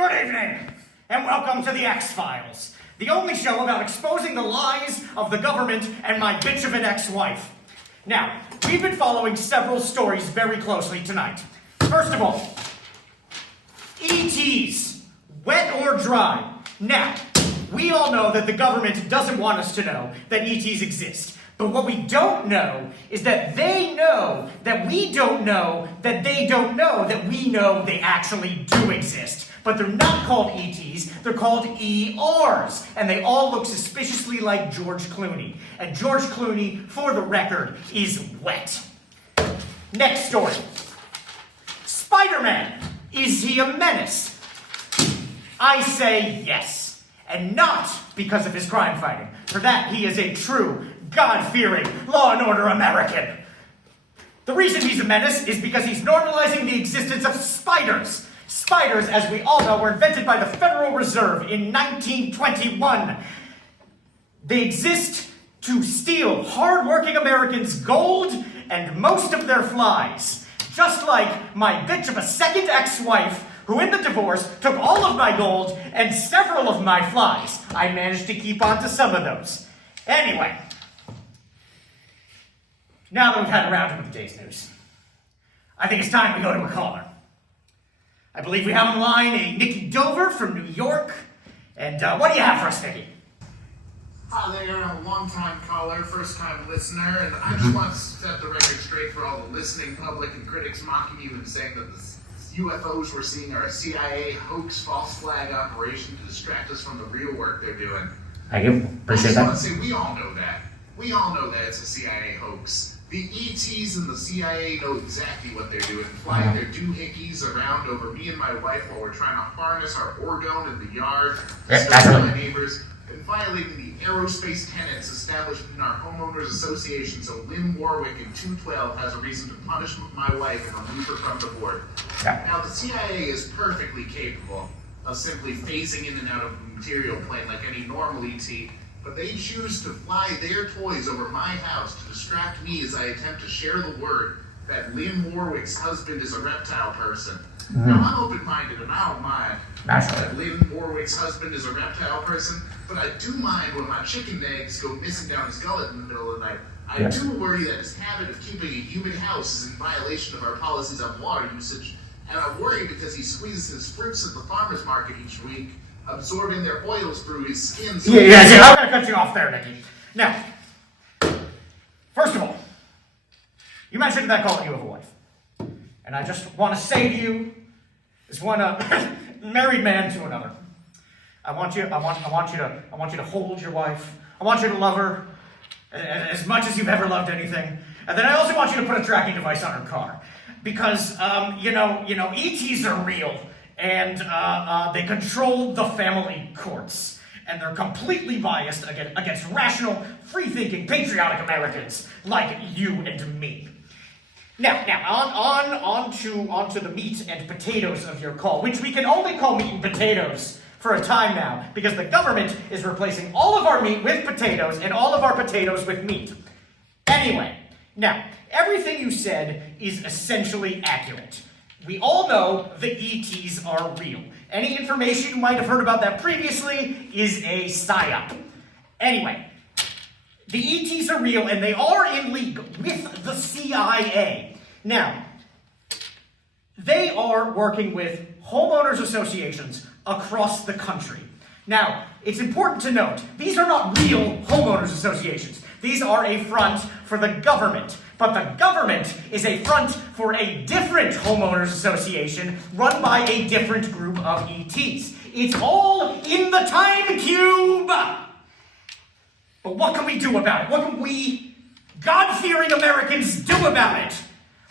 Good evening, and welcome to the X-Files, the only show about exposing the lies of the government and my bitch of an ex-wife. Now, we've been following several stories very closely tonight. First of all, ETs, wet or dry. Now, we all know that the government doesn't want us to know that ETs exist. But what we don't know is that they know that we don't know that they don't know that we know they actually do exist. But they're not called ETs, they're called ERs. And they all look suspiciously like George Clooney. And George Clooney, for the record, is wet. Next story. Spider-Man. Is he a menace? I say yes. And not because of his crime fighting. For that, he is a true, God-fearing, law and order American. The reason he's a menace is because he's normalizing the existence of spiders. Spiders, as we all know, were invented by the Federal Reserve in 1921. They exist to steal hard-working Americans' gold and most of their flies. Just like my bitch of a second ex-wife, who in the divorce took all of my gold and several of my flies. I managed to keep on to some of those. Anyway, now that we've had a round of the day's news, I think it's time we go to a caller. I believe we have on the line a Nikki Dover from New York. And what do you have for us, Nikki? Hi there, I'm a long-time caller, first-time listener, and I just want to set the record straight for all the listening public and critics mocking you and saying that the UFOs we're seeing are a CIA hoax false flag operation to distract us from the real work they're doing. I appreciate that. I just want to say we all know that. We all know that it's a CIA hoax. The ETs and the CIA know exactly what they're doing, flying their doohickeys around over me and my wife while we're trying to harness our orgone in the yard, disturbing my neighbors, and violating the aerospace tenets established in our homeowners association so Lynn Warwick in 212 has a reason to punish my wife and remove her from the board. Yeah. Now, the CIA is perfectly capable of simply phasing in and out of a material plane like any normal ET, but they choose to fly their toys over my house to distract me as I attempt to share the word that Lynn Warwick's husband is a reptile person. Now, I'm open-minded and I don't mind that Lynn Warwick's husband is a reptile person, but I do mind when my chicken eggs go missing down his gullet in the middle of the night. I do worry that his habit of keeping a human house is in violation of our policies on water usage, and I worry because he squeezes his fruits at the farmer's market each week, absorbing their oils through his skin. So I'm going to cut you off there, Nikki. Now, first of all, you mentioned that call that you have a wife. And I just want to say to you, as one married man to another, I want you to hold your wife. I want you to love her as much as you've ever loved anything. And then I also want you to put a tracking device on her car. Because, ETs are real. And they control the family courts. And they're completely biased against rational, free-thinking, patriotic Americans like you and me. Now, on to the meat and potatoes of your call, which we can only call meat and potatoes for a time now, because the government is replacing all of our meat with potatoes and all of our potatoes with meat. Anyway, now, everything you said is essentially accurate. We all know the ETs are real. Any information you might have heard about that previously is a psyop. Anyway, the ETs are real and they are in league with the CIA. Now, they are working with homeowners associations across the country. Now, it's important to note, these are not real homeowners associations. These are a front for the government. But the government is a front for a different homeowners association run by a different group of ETs. It's all in the time cube! But what can we do about it? What can we, God-fearing Americans, do about it?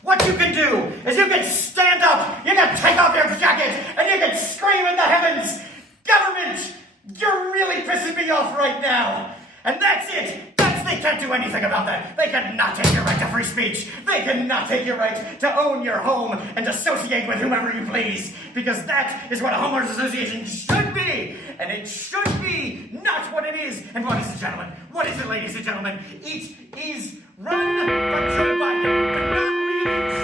What you can do is you can stand up, you can take off your jacket, and you can scream in the heavens, "Government, you're really pissing me off right now!" And that's it! They can't do anything about that. They cannot take your right to free speech. They cannot take your right to own your home and associate with whomever you please. Because that is what a homeowners association should be. And it should be not what it is. And ladies and gentlemen, what is it, ladies and gentlemen? It is run by Joe Biden, but not really